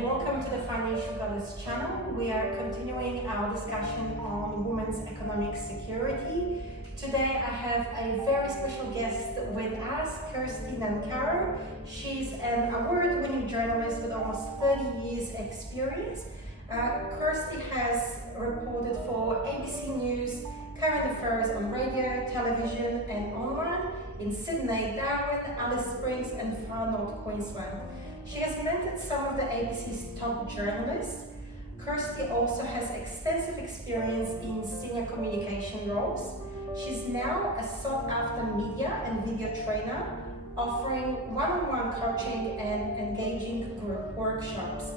and welcome to the Financial Goddess channel. We are continuing our discussion on women's economic security. Today I have a very special guest with us, Kirsty Nancarrow. She's an award-winning journalist with almost 30 years experience. Kirsty has reported for ABC News, current affairs on radio, television and online in Sydney, Darwin, Alice Springs and far north Queensland. She has mentored some of the ABC's top journalists. Kirsty also has extensive experience in senior communication roles. She's now a sought-after media and video trainer, offering one-on-one coaching and engaging group workshops.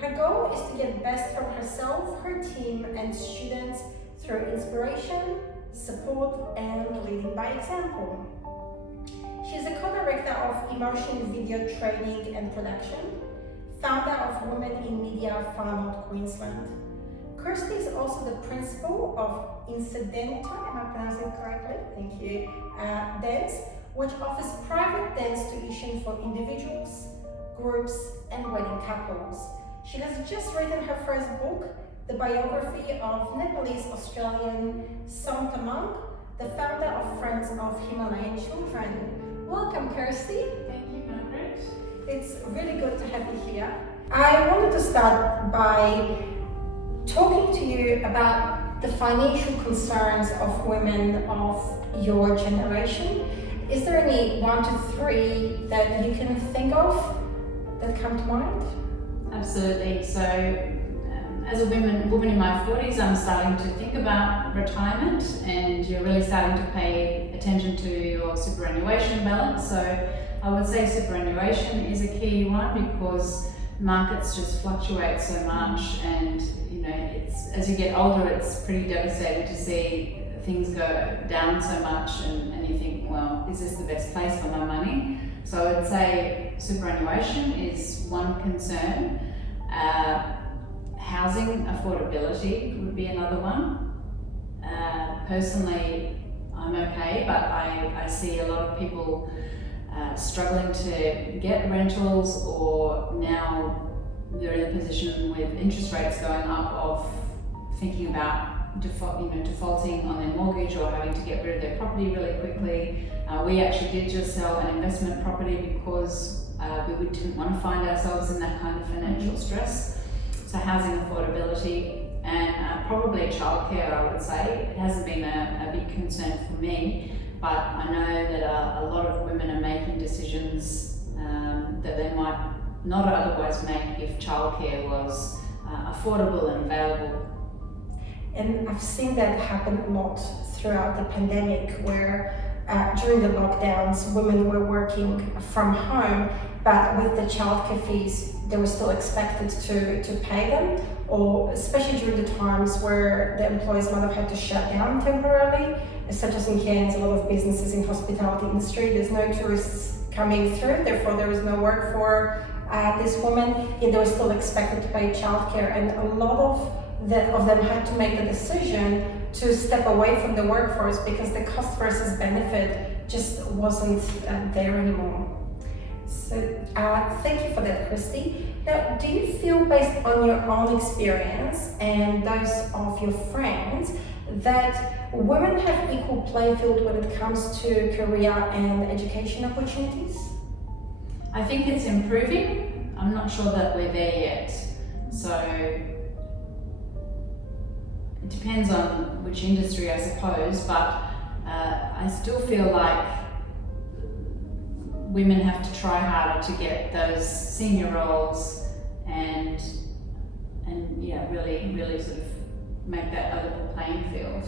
Her goal is to get best from herself, her team and students through inspiration, support and leading by example. She's a co-director of Emotion Video Training and Production, founder of Women in Media Far North Queensland. Kirsty is also the principal of Incidenta, am I pronouncing it correctly? Thank you. Dance, which offers private dance tuition for individuals, groups and wedding couples. She has just written her first book, the biography of Nepalese-Australian Somtamang, the founder of Friends of Himalayan Children. Welcome, Kirsty. Thank you, Margaret. It's really good to have you here. I wanted to start by talking to you about the financial concerns of women of your generation. Is there any 1 to 3 that you can think of that come to mind? Absolutely. So, as a woman in my 40s, I'm starting to think about retirement, and you're really starting to pay attention to your superannuation balance. So I would say superannuation is a key one because markets just fluctuate so much, and it's as you get older, it's pretty devastating to see things go down so much, and you think, well, is this the best place for my money? So I would say superannuation is one concern. Housing affordability would be another one. Personally, I'm okay, but I see a lot of people struggling to get rentals, or now they're in a position with interest rates going up of thinking about defaulting on their mortgage or having to get rid of their property really quickly. We actually did just sell an investment property because we didn't want to find ourselves in that kind of financial stress. So housing affordability and probably childcare, I would say. It hasn't been a big concern for me, but I know that a lot of women are making decisions that they might not otherwise make if childcare was affordable and available. And I've seen that happen a lot throughout the pandemic, where during the lockdowns, women were working from home, but with the childcare fees, they were still expected to pay them, or especially during the times where the employers might have had to shut down temporarily, such as in Cairns, a lot of businesses in hospitality industry, there's no tourists coming through, therefore there is no work for this woman, yet they were still expected to pay childcare, and a lot of them had to make the decision to step away from the workforce because the cost versus benefit just wasn't there anymore. So thank you for that, Kirsty. Now, do you feel, based on your own experience and those of your friends, that women have equal playing field when it comes to career and education opportunities? I think it's improving. I'm not sure that we're there yet. So it depends on which industry, I suppose, but I still feel like women have to try harder to get those senior roles and really sort of make that a level playing field.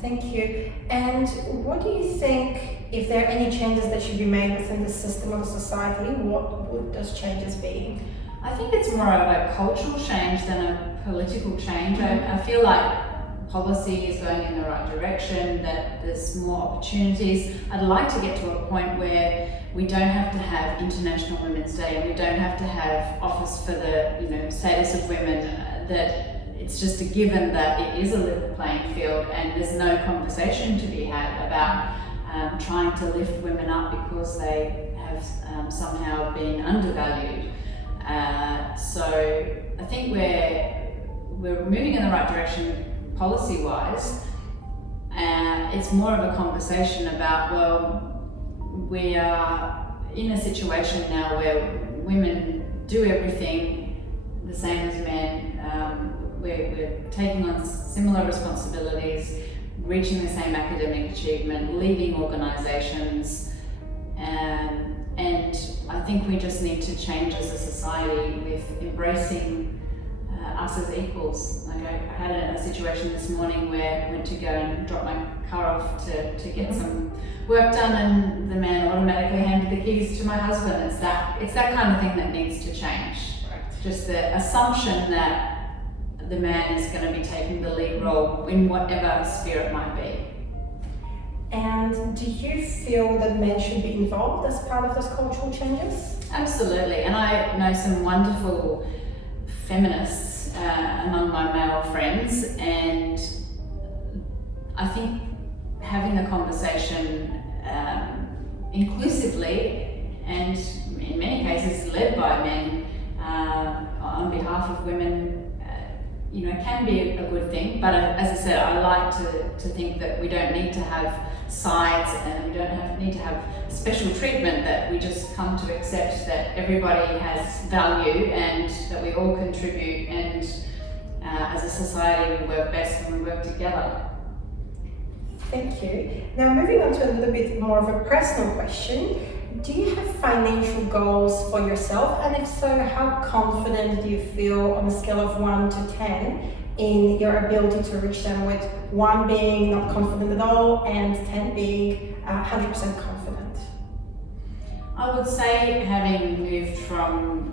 Thank you. And what do you think, if there are any changes that should be made within the system of the society, what would those changes be? I think it's more of a cultural change than a political change. I feel like policy is going in the right direction, that there's more opportunities. I'd like to get to a point where we don't have to have International Women's Day, and we don't have to have Office for the status of women, that it's just a given that it is a level playing field, and there's no conversation to be had about trying to lift women up because they have somehow been undervalued. So I think we're moving in the right direction policy-wise. It's more of a conversation about, well, we are in a situation now where women do everything the same as men. We're taking on similar responsibilities, reaching the same academic achievement, leading organisations, and I think we just need to change as a society with embracing us as equals. Like I had a situation this morning where I went to go and drop my car off to get some work done, and the man automatically handed the keys to my husband. It's that kind of thing that needs to change. Right. Just the assumption that the man is going to be taking the lead role in whatever sphere it might be. And do you feel that men should be involved as part of those cultural changes? Absolutely, and I know some wonderful feminists among my male friends, and I think having the conversation inclusively and in many cases led by men on behalf of women, can be a good thing. But as I said, I like to think that we don't need to have sides, and we don't need to have special treatment, that we just come to accept that everybody has value and that we all contribute, and as a society we work best when we work together. Thank you. Now moving on to a little bit more of a personal question. Do you have financial goals for yourself? And if so, how confident do you feel on a scale of 1 to 10 in your ability to reach them, with 1 being not confident at all and 10 being 100% confident? I would say, having moved from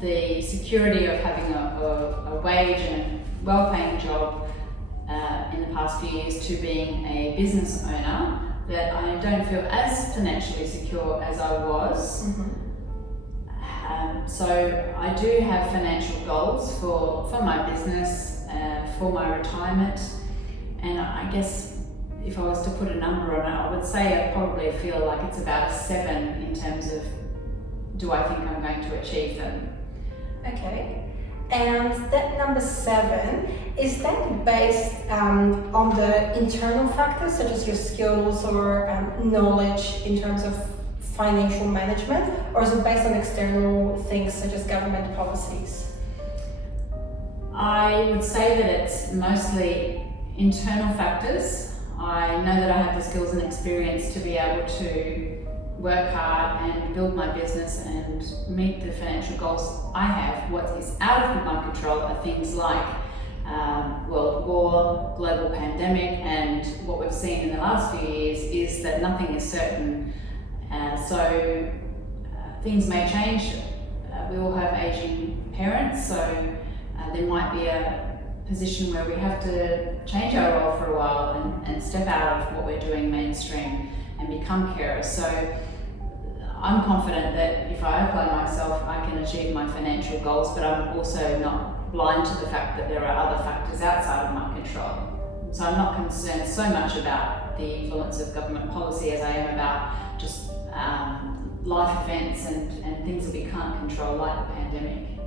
the security of having a wage and a well-paying job in the past few years to being a business owner, that I don't feel as financially secure as I was. So I do have financial goals for my business, for my retirement, and I guess if I was to put a number on it, I would say I probably feel like it's about a 7 in terms of, do I think I'm going to achieve them? Okay. And that number 7, is that based on the internal factors such as your skills or knowledge in terms of financial management, or is it based on external things such as government policies? I would say that it's mostly internal factors. I know that I have the skills and experience to be able to work hard and build my business and meet the financial goals I have. What is out of my control are things like world war, global pandemic, and what we've seen in the last few years is that nothing is certain. So things may change. We all have aging parents, so there might be a position where we have to change our role for a while and step out of what we're doing mainstream and become carers. So I'm confident that if I apply myself, I can achieve my financial goals, but I'm also not blind to the fact that there are other factors outside of my control. So I'm not concerned so much about the influence of government policy as I am about just life events and things that we can't control, like the pandemic.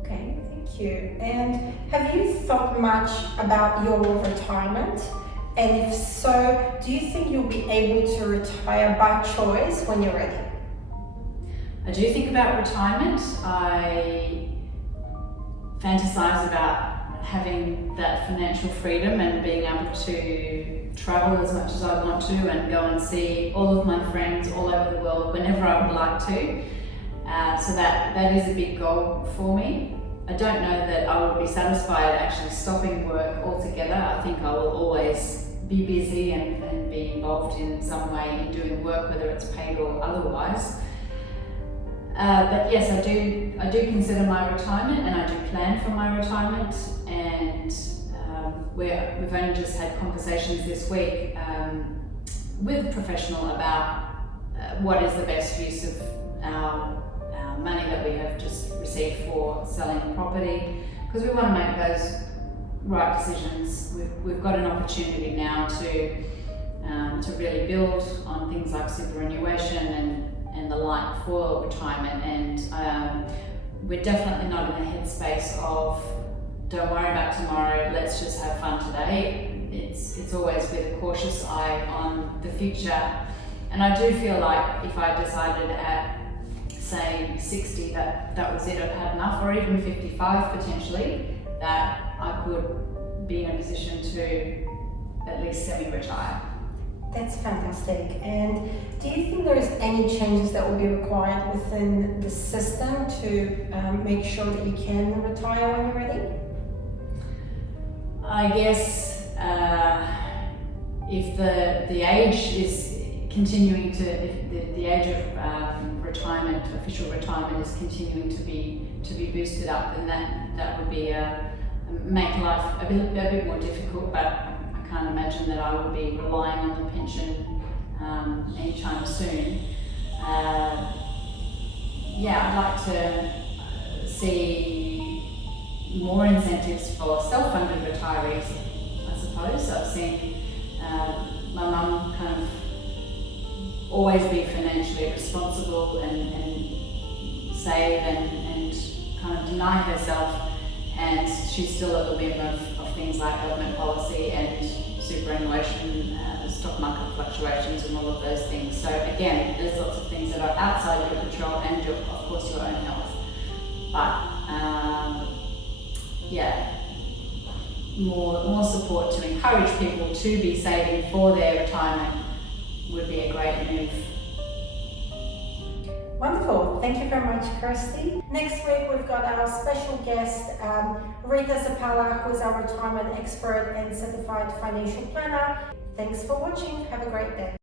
Okay, thank you. And have you thought much about your retirement? And if so, do you think you'll be able to retire by choice when you're ready? I do think about retirement. I fantasize about having that financial freedom and being able to travel as much as I want to and go and see all of my friends all over the world whenever I would like to. So that is a big goal for me. I don't know that I would be satisfied actually stopping work altogether. I think I will always be busy and be involved in some way in doing work, whether it's paid or otherwise. But yes, I do consider my retirement, and I do plan for my retirement, and we've only just had conversations this week with a professional about what is the best use of our money that we have just received for selling a property, because we want to make those right decisions. We've got an opportunity now to really build on things like superannuation and the like for retirement, and we're definitely not in a headspace of don't worry about tomorrow, let's just have fun today. It's always with a cautious eye on the future. And I do feel like if I decided at, say, 60 that was it, I've had enough, or even 55 potentially, that I could be in a position to at least semi-retire. That's fantastic. And do you think there's any changes that will be required within the system to make sure that you can retire when you're ready? I guess if the age is continuing to, if the age of retirement, official retirement, is continuing to be boosted up, then that would be make life a bit more difficult. But I can't imagine that I would be relying on the pension anytime soon. I'd like to see more incentives for self-funded retirees, I suppose. I've seen my mum kind of always be financially responsible and save and kind of deny herself, and she's still at the whim of things like government policy and superannuation, stock market fluctuations and all of those things. So again, there's lots of things that are outside your control and of course your own health. But more support to encourage people to be saving for their retirement would be a great move. Wonderful. Thank you very much, Kirsty. Next week, we've got our special guest, Rita Zapala, who is our retirement expert and certified financial planner. Thanks for watching. Have a great day.